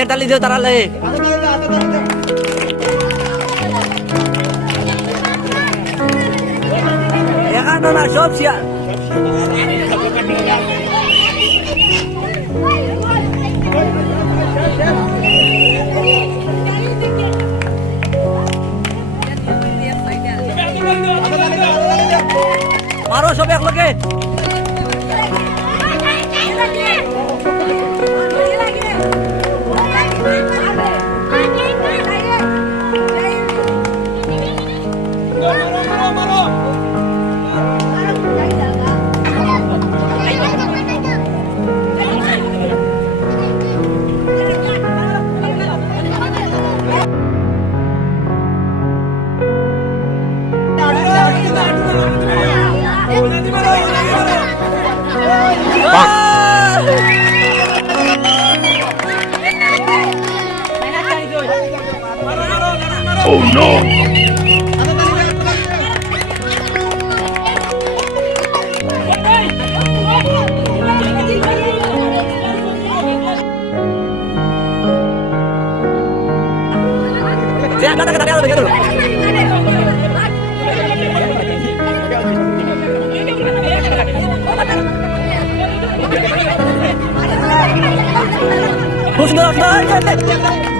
হাতের তালি দিও তারালে। এখানে না সব শিয়ার মারো সব এক খুব সুন্দর সুন্দর মার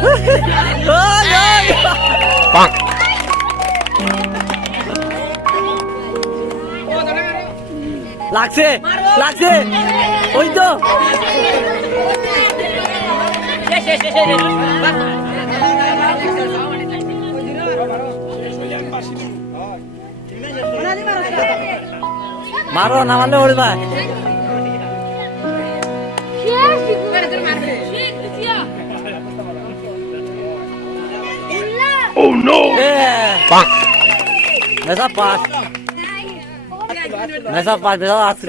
ওই, ওই। লাগছে লাগছে। ওই তো। মারো না মারলে ওড়ে ভাই মেসা পাস মেসা পাস মেসা আসছে